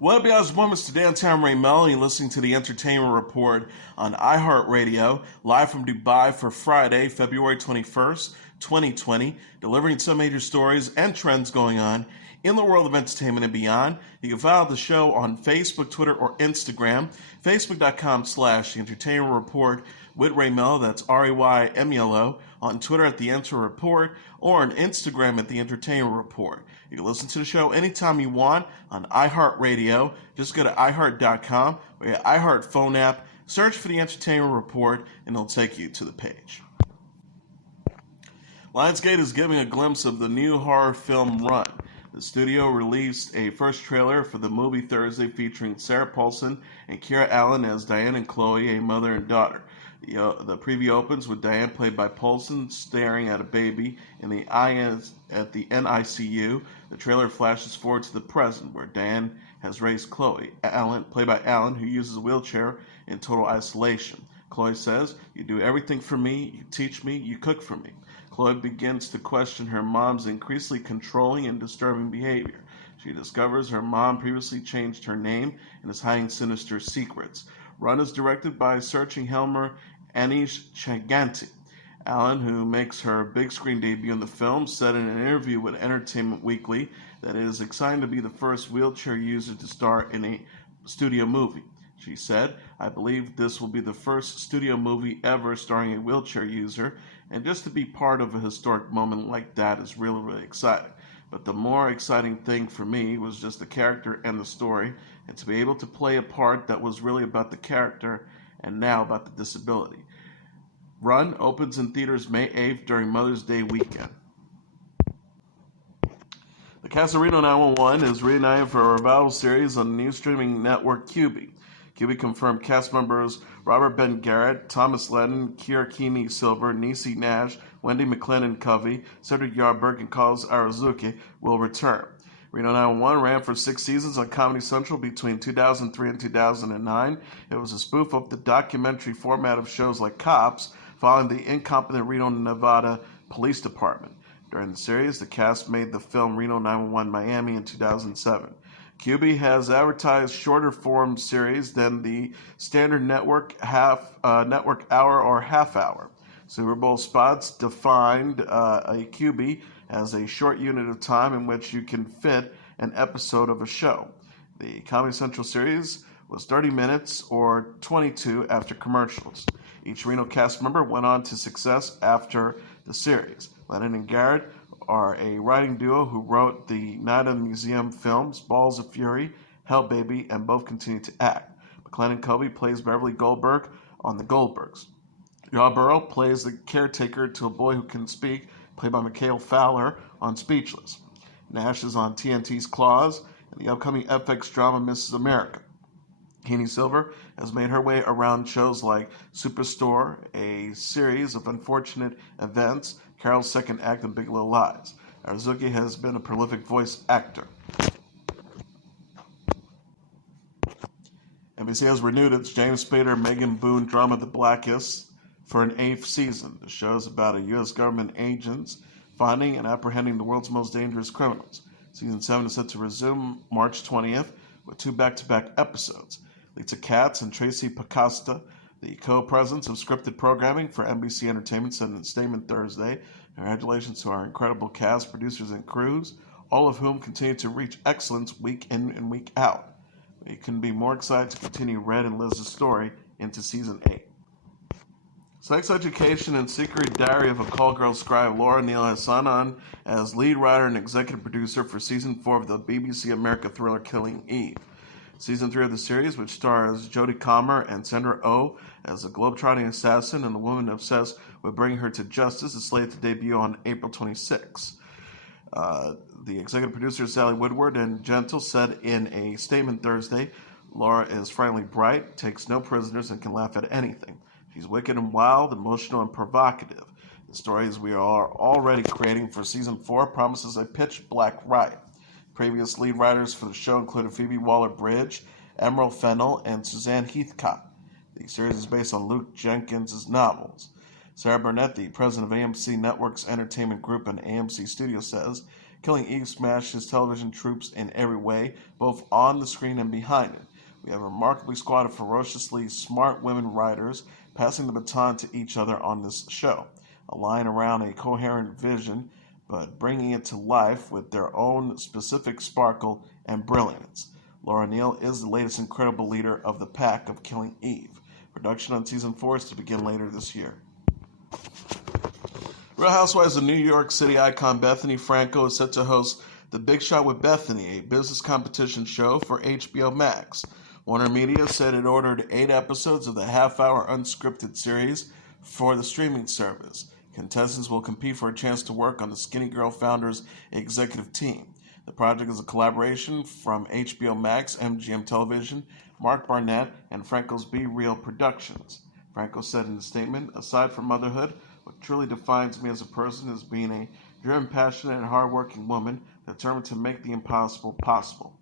What up, y'all? It's Mr. Downtown Ray Melo. You're listening to the Entertainment Report on iHeartRadio, live from Dubai for Friday, February 21st, 2020, delivering some major stories and trends going on in the world of entertainment and beyond. You can follow the show on Facebook, Twitter, or Instagram. Facebook.com/The Entertainment Report with Ray Melo. That's RAYMELO. On Twitter at The Enter Report, or on Instagram at The Entertainment Report. You can listen to the show anytime you want on iHeartRadio. Just go to iHeart.com or your iHeart phone app, search for The Entertainment Report, and it'll take you to the page. Lionsgate is giving a glimpse of the new horror film Run. The studio released a first trailer for the movie Thursday featuring Sarah Paulson and Kira Allen as Diane and Chloe, a mother and daughter. The preview opens with Diane, played by Paulson, staring at a baby in the at the NICU. The trailer flashes forward to the present, where Diane has raised Chloe, Allen, played by Allen, who uses a wheelchair in total isolation. Chloe says, "You do everything for me, you teach me, you cook for me." Chloe begins to question her mom's increasingly controlling and disturbing behavior. She discovers her mom previously changed her name and is hiding sinister secrets. Run is directed by searching Helmer Anish Chaganty. Allen, who makes her big screen debut in the film, said in an interview with Entertainment Weekly that it is exciting to be the first wheelchair user to star in a studio movie. She said, "I believe this will be the first studio movie ever starring a wheelchair user, and just to be part of a historic moment like that is really, really exciting. But the more exciting thing for me was just the character and the story, and to be able to play a part that was really about the character and now about the disability." Run opens in theaters May 8th during Mother's Day weekend. The cast of Reno 911 is reunited for a revival series on the new streaming network Quibi. Quibi confirmed cast members Robert Ben Garrett, Thomas Lennon, Keira Keeney Silver, Niecy Nash, Wendy McLennan-Covey, Cedric Yardberg, and Carlos Arazuki will return. Reno 911 ran for 6 seasons on Comedy Central between 2003 and 2009. It was a spoof of the documentary format of shows like Cops, following the incompetent Reno, Nevada Police Department. During the series, the cast made the film Reno 911 Miami in 2007. Quibi has advertised shorter form series than the standard network network hour or half hour. Super Bowl spots defined a Quibi as a short unit of time in which you can fit an episode of a show. The Comedy Central series was 30 minutes or 22 after commercials. Each Reno cast member went on to success after the series. Lennon and Garrett are a writing duo who wrote the Night of the Museum films Balls of Fury, Hell Baby, and both continue to act. McLennan-Covey plays Beverly Goldberg on The Goldbergs. Yarborough plays the caretaker to a boy who can speak, played by Mikhail Fowler on Speechless. Nash is on TNT's Claws and the upcoming FX drama Mrs. America. Keeney Silver has made her way around shows like Superstore, a series of unfortunate events, Carol's second act, and Big Little Lies. Arazuki has been a prolific voice actor. NBC has renewed its James Spader Megan Boone drama The Blacklist for an 8th season. The show is about a U.S. government agents finding and apprehending the world's most dangerous criminals. Season 7 is set to resume March 20th with 2 back-to-back episodes. Lisa Katz and Tracy Pacasta, the co-presidents of scripted programming for NBC Entertainment, said in a statement Thursday, "Congratulations to our incredible cast, producers, and crews, all of whom continue to reach excellence week in and week out. We couldn't be more excited to continue Red and Liz's story into Season 8. Sex Education and Secret Diary of a Call Girl scribe Laura Neal has signed on as lead writer and executive producer for Season 4 of the BBC America thriller Killing Eve. Season 3 of the series, which stars Jodie Comer and Sandra Oh as a globetrotting assassin and a woman obsessed with bringing her to justice, is slated to debut on April 26. The executive producer Sally Woodward and Gentle said in a statement Thursday, "Laura is frighteningly bright, takes no prisoners, and can laugh at anything. She's wicked and wild, emotional and provocative. The stories we are already creating for Season 4 promises a pitch black ride." Previous lead writers for the show included Phoebe Waller-Bridge, Emerald Fennell, and Suzanne Heathcote. The series is based on Luke Jenkins' novels. Sarah Burnett, the president of AMC Networks Entertainment Group and AMC Studios, says, Killing Eve smashed his television troops in every way, both on the screen and behind it. We have a remarkably squad of ferociously smart women writers passing the baton to each other on this show, aligning around a coherent vision, but bringing it to life with their own specific sparkle and brilliance. Laura Neal is the latest incredible leader of the pack of Killing Eve. Production on season 4 is to begin later this year. Real Housewives of New York City icon Bethenny Frankel is set to host The Big Shot with Bethenny, a business competition show for HBO Max. Warner Media said it ordered 8 episodes of the half-hour unscripted series for the streaming service. Contestants will compete for a chance to work on the Skinny Girl founder's executive team. The project is a collaboration from HBO Max, MGM Television, Mark Barnett, and Frankel's Be Real Productions. Frankel said in a statement, "Aside from motherhood, what truly defines me as a person is being a driven, passionate, and hardworking woman determined to make the impossible possible.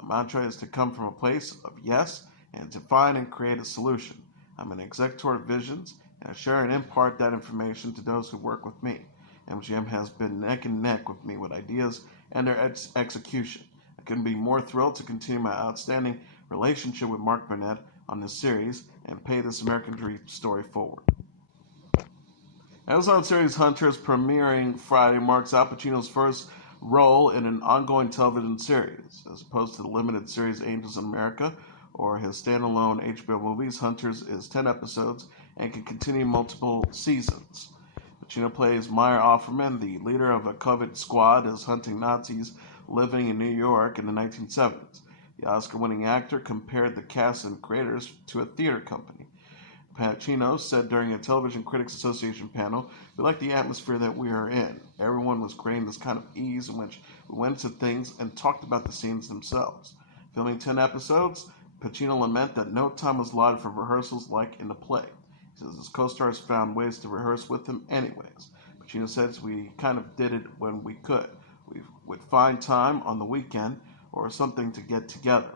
My mantra is to come from a place of yes and to find and create a solution. I'm an executor of visions, and I share and impart that information to those who work with me. MGM has been neck and neck with me with ideas and their execution. I couldn't be more thrilled to continue my outstanding relationship with Mark Barnett on this series and pay this American dream story forward." Amazon series Hunters, premiering Friday, marks Al Pacino's first role in an ongoing television series. As opposed to the limited series Angels in America or his standalone HBO movies, Hunters is 10 episodes and can continue multiple seasons. Pacino plays Meyer Offerman, the leader of a covert squad is hunting Nazis living in New York in the 1970s. The Oscar-winning actor compared the cast and creators to a theater company. Pacino said during a Television Critics Association panel, "We like the atmosphere that we are in. Everyone was creating this kind of ease in which we went into things and talked about the scenes themselves." Filming 10 episodes, Pacino lamented that no time was allotted for rehearsals like in the play. He says his co-stars found ways to rehearse with him anyways. Pacino says, "We kind of did it when we could. We would find time on the weekend or something to get together.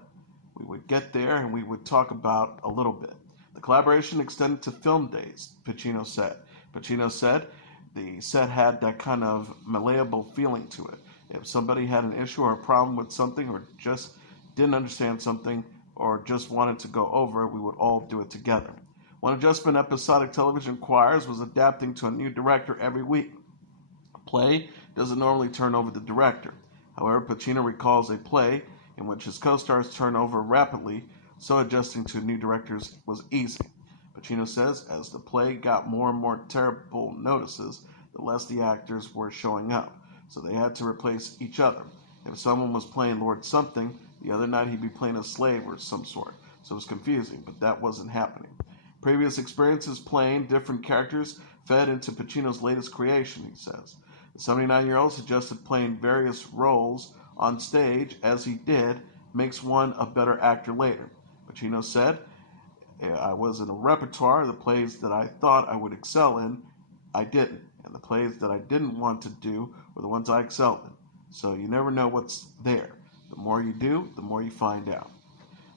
We would get there and we would talk about a little bit." The collaboration extended to film days, Pacino said. Pacino said the set had that kind of malleable feeling to it. If somebody had an issue or a problem with something or just didn't understand something or just wanted to go over it, we would all do it together. One adjustment episodic television requires was adapting to a new director every week. A play doesn't normally turn over the director. However, Pacino recalls a play in which his co-stars turn over rapidly, so adjusting to new directors was easy. Pacino says as the play got more and more terrible notices, the less the actors were showing up, so they had to replace each other. If someone was playing Lord something, the other night he'd be playing a slave or some sort, so it was confusing, but that wasn't happening. Previous experiences playing different characters fed into Pacino's latest creation, he says. The 79-year-old suggested playing various roles on stage as he did makes one a better actor later. Pacino said, "I was in a repertoire. The plays that I thought I would excel in, I didn't. And the plays that I didn't want to do were the ones I excelled in. So you never know what's there. The more you do, the more you find out."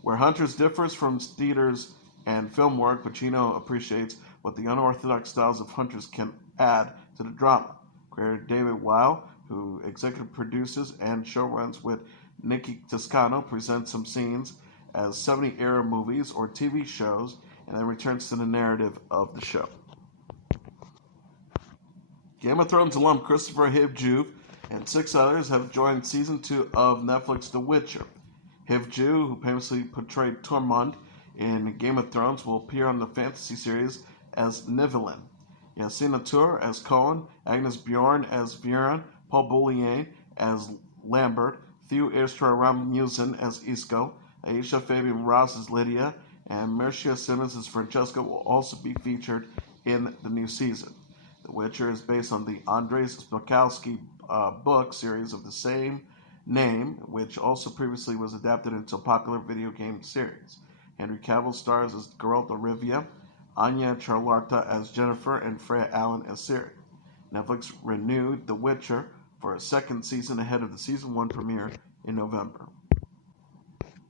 Where Hunters differs from theaters and film work, Pacino appreciates what the unorthodox styles of Hunters can add to the drama. Creator David Weil, who executive produces and showruns with Nikki Toscano, presents some scenes as 70s-era movies or TV shows, and then returns to the narrative of the show. Game of Thrones alum Kristofer Hiviju and 6 others have joined Season 2 of Netflix The Witcher. Hivju, who famously portrayed Tormund in Game of Thrones, will appear on the fantasy series as Nivellen. Yassine Tour as Cohen, Agnes Bjorn as Viren, Paul Boulier as Lambert, Theo Istra Ramusin as Isco, Aisha Fabian Ross as Lydia, and Marcia Simmons as Francesca will also be featured in the new season. The Witcher is based on the Andrzej Spakowski book series of the same name, which also previously was adapted into a popular video game series. Henry Cavill stars as Geralt of Rivia, Anya Charlotta as Jennifer, and Freya Allen as Ciri. Netflix renewed The Witcher for a second season ahead of the season 1 premiere in November.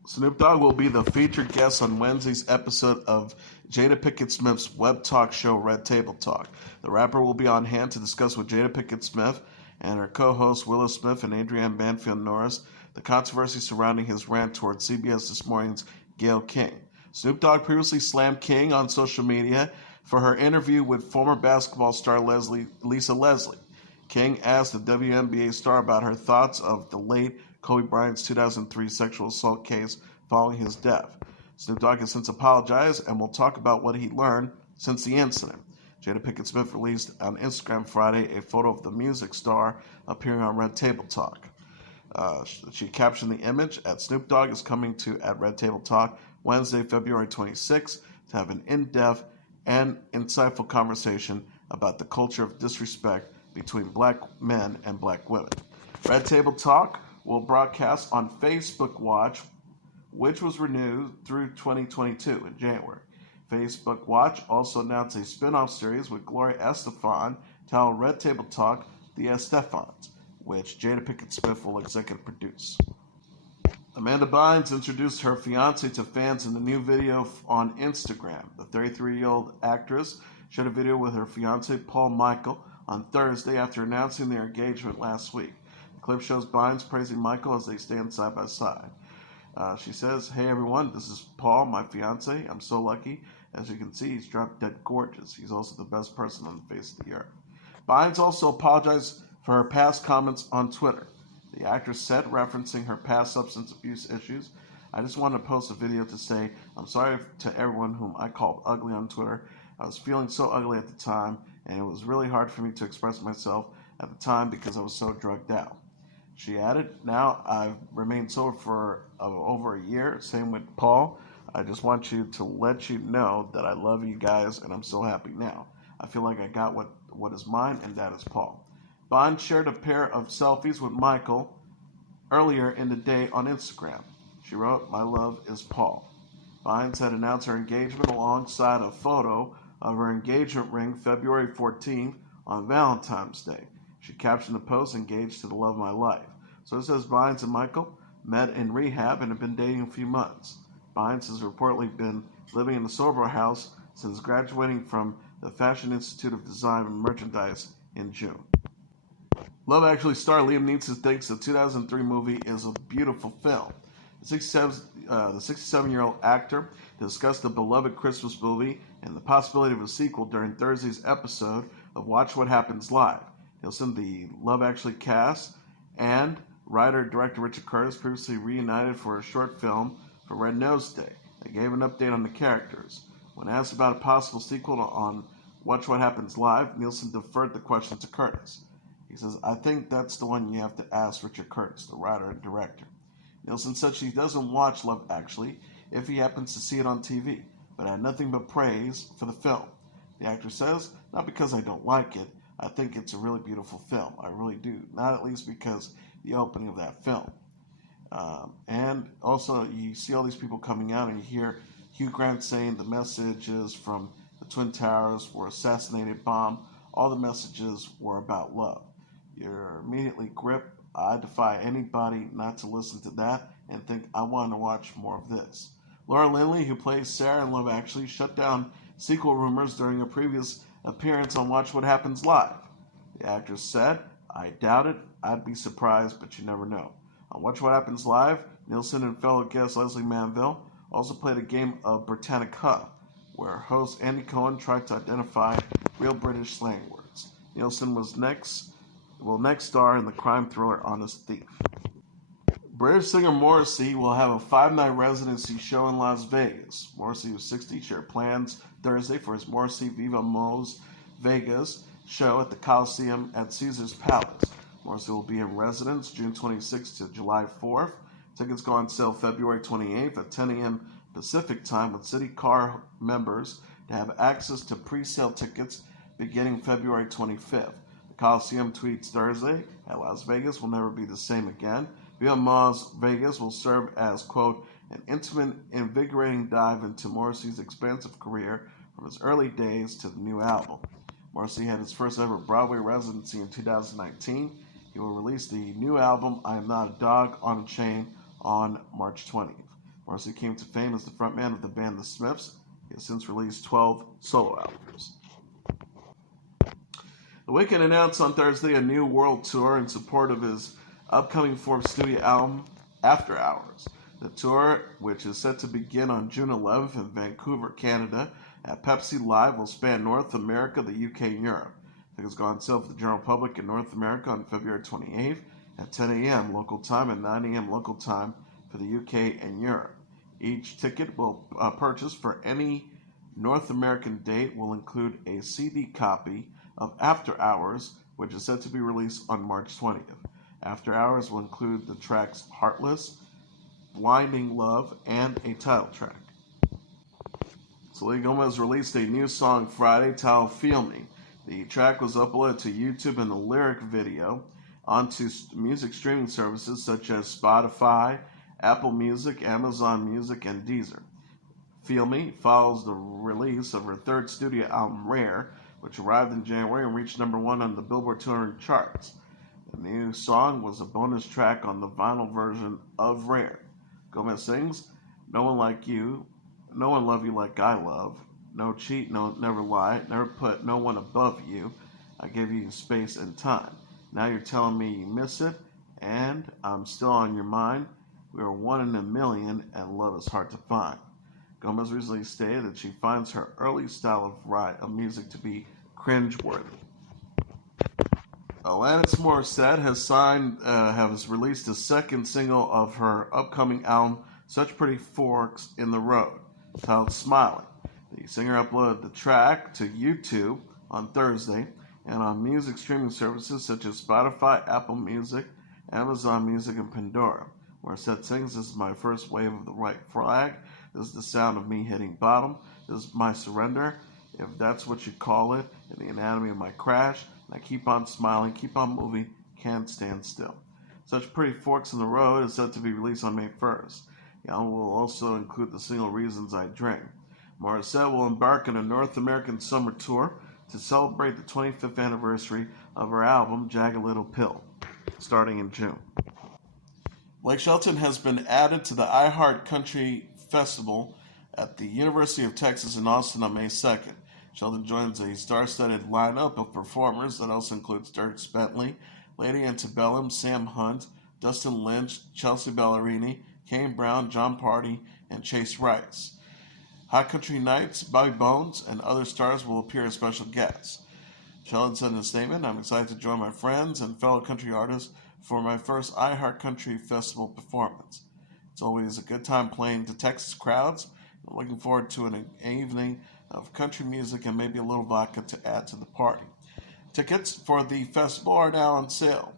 Snoop Dogg will be the featured guest on Wednesday's episode of Jada Pinkett Smith's web talk show Red Table Talk. The rapper will be on hand to discuss with Jada Pinkett Smith and her co-hosts Willow Smith and Adrienne Banfield Norris, the controversy surrounding his rant towards CBS This Morning's Gayle King. Snoop Dogg previously slammed King on social media for her interview with former basketball star Lisa Leslie. King asked the WNBA star about her thoughts of the late Kobe Bryant's 2003 sexual assault case following his death. Snoop Dogg has since apologized and will talk about what he learned since the incident. Jada Pinkett Smith released on Instagram Friday a photo of the music star appearing on Red Table Talk. She captioned the image at Snoop Dogg is coming to at Red Table Talk Wednesday, February 26th to have an in-depth and insightful conversation about the culture of disrespect between black men and black women. Red Table Talk will broadcast on Facebook Watch, which was renewed through 2022 in January. Facebook Watch also announced a spin-off series with Gloria Estefan titled Red Table Talk, The Estefans, which Jada Pinkett Smith will executive produce. Amanda Bynes introduced her fiance to fans in the new video on Instagram. The 33-year-old actress shared a video with her fiance, Paul Michael, on Thursday after announcing their engagement last week. The clip shows Bynes praising Michael as they stand side by side. She says, "Hey everyone, this is Paul, my fiance. I'm so lucky. As you can see, he's drop dead gorgeous. He's also the best person on the face of the earth." Bynes also apologized for her past comments on Twitter. The actress said, referencing her past substance abuse issues, "I just wanted to post a video to say I'm sorry to everyone whom I called ugly on Twitter. I was feeling so ugly at the time, and it was really hard for me to express myself at the time because I was so drugged out." She added, "Now I've remained sober for over a year. Same with Paul. I just want to let you know that I love you guys, and I'm so happy now. I feel like I got what is mine, and that is Paul." Bynes shared a pair of selfies with Michael earlier in the day on Instagram. She wrote, "My love is Paul." Bynes had announced her engagement alongside a photo of her engagement ring February 14th on Valentine's Day. She captioned the post, "Engaged to the love of my life." So it says Bynes and Michael met in rehab and have been dating a few months. Bynes has reportedly been living in the sober house since graduating from the Fashion Institute of Design and Merchandise in June. Love Actually star Liam Neeson thinks the 2003 movie is a beautiful film. The 67-year-old actor discussed the beloved Christmas movie and the possibility of a sequel during Thursday's episode of Watch What Happens Live. Neeson, the Love Actually cast, and writer-director Richard Curtis previously reunited for a short film for Red Nose Day. They gave an update on the characters. When asked about a possible sequel on Watch What Happens Live, Neeson deferred the question to Curtis. He says, "I think that's the one you have to ask Richard Curtis, the writer and director." Neeson said she doesn't watch Love Actually if he happens to see it on TV, but had nothing but praise for the film. The actor says, "Not because I don't like it. I think it's a really beautiful film. I really do. Not at least because the opening of that film." And also, you see all these people coming out, and you hear Hugh Grant saying the messages from the Twin Towers were assassinated bomb. All the messages were about love. You're immediately gripped. I defy anybody not to listen to that and think, I want to watch more of this. Laura Linney, who plays Sarah in Love Actually, shut down sequel rumors during a previous appearance on Watch What Happens Live. The actress said, "I doubt it. I'd be surprised, but you never know." On Watch What Happens Live, Neeson and fellow guest Leslie Manville also played a game of Britannica, where host Andy Cohen tried to identify real British slang words. Neeson will next star in the crime thriller Honest Thief. British singer Morrissey will have a 5-night residency show in Las Vegas. Morrissey, who's 60, shared plans Thursday for his Morrissey Viva Mo's Vegas show at the Coliseum at Caesars Palace. Morrissey will be in residence June 26th to July 4th. Tickets go on sale February 28th at 10 a.m. Pacific time, with City Car members to have access to pre-sale tickets beginning February 25th. The Coliseum tweets Thursday at Las Vegas will never be the same again. Viva Mo's Vegas will serve as, quote, an intimate, invigorating dive into Morrissey's expansive career from his early days to the new album. Morrissey had his first ever Broadway residency in 2019. He will release the new album, I Am Not a Dog, on a Chain on March 20th. Morrissey came to fame as the frontman of the band The Smiths. He has since released 12 solo albums. The Weeknd announced on Thursday a new world tour in support of his upcoming fourth studio album, After Hours. The tour, which is set to begin on June 11th in Vancouver, Canada, at Pepsi Live, will span North America, the UK, and Europe. Tickets go on sale for the general public in North America on February 28th at 10 a.m. local time and 9 a.m. local time for the UK and Europe. Each ticket will purchase for any North American date will include a CD copy of After Hours, which is set to be released on March 20th. After Hours will include the tracks Heartless, Blinding Love, and a title track. Selena Gomez released a new song Friday titled Feel Me. The track was uploaded to YouTube and the lyric video onto music streaming services such as Spotify, Apple Music, Amazon Music, and Deezer. Feel Me follows the release of her third studio album, Rare, which arrived in January and reached number 1 on the Billboard 200 charts. The new song was a bonus track on the vinyl version of Rare. Gomez sings, "No one like you, no one love you like I love, no cheat, no never lie, never put no one above you. I gave you space and time. Now you're telling me you miss it, and I'm still on your mind. We are one in a million, and love is hard to find." Gomez recently stated that she finds her early style of music to be cringe-worthy. Alanis Morissette has released a second single of her upcoming album, Such Pretty Forks in the Road, titled Smiling. The singer uploaded the track to YouTube on Thursday and on music streaming services such as Spotify, Apple Music, Amazon Music, and Pandora. Morissette sings, "This is my first wave of the right flag. This is the sound of me hitting bottom. This is my surrender, if that's what you call it, in the anatomy of my crash. And I keep on smiling, keep on moving, can't stand still." Such Pretty Forks in the Road is set to be released on May 1st. The album will also include the single Reasons I Drink. Morissette will embark on a North American summer tour to celebrate the 25th anniversary of her album, Jagged Little Pill, starting in June. Blake Shelton has been added to the iHeartCountry Festival at the University of Texas in Austin on May 2nd. Shelton joins a star-studded lineup of performers that also includes Dierks Bentley, Lady Antebellum, Sam Hunt, Dustin Lynch, Chelsea Ballerini, Kane Brown, John Party, and Chase Rice. Hot Country Nights, Bobby Bones, and other stars will appear as special guests. Sheldon said in a statement, "I'm excited to join my friends and fellow country artists for my first iHeartCountry Festival performance. It's always a good time playing to Texas crowds. I'm looking forward to an evening of country music and maybe a little vodka to add to the party." Tickets for the festival are now on sale.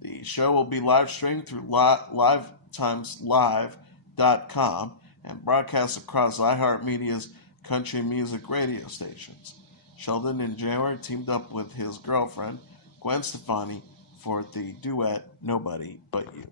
The show will be live streamed through livetimeslive.com and broadcast across iHeartMedia's country music radio stations. Sheldon in January teamed up with his girlfriend, Gwen Stefani, for the duet Nobody But You.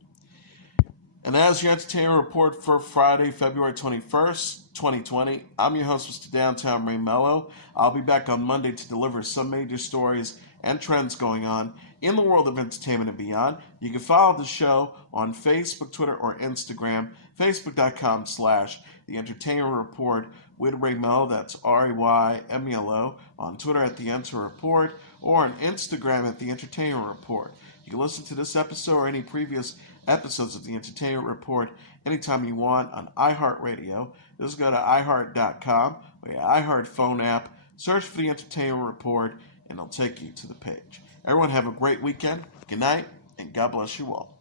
And as your entertainment report for Friday, February 21st, 2020, I'm your host, Mr. Downtown Melo. I'll be back on Monday to deliver some major stories and trends going on in the world of entertainment and beyond. You can follow the show on Facebook, Twitter, or Instagram, facebook.com/The Entertainment Report with Ray Melo, that's RAYMELO, on Twitter at The Enter Report, or on Instagram at The Entertainment Report. You can listen to this episode or any previous episodes of The Entertainment Report anytime you want on iHeartRadio. Just go to iHeart.com or your iHeart phone app, search for The Entertainment Report, and it'll take you to the page. Everyone have a great weekend, good night, and God bless you all.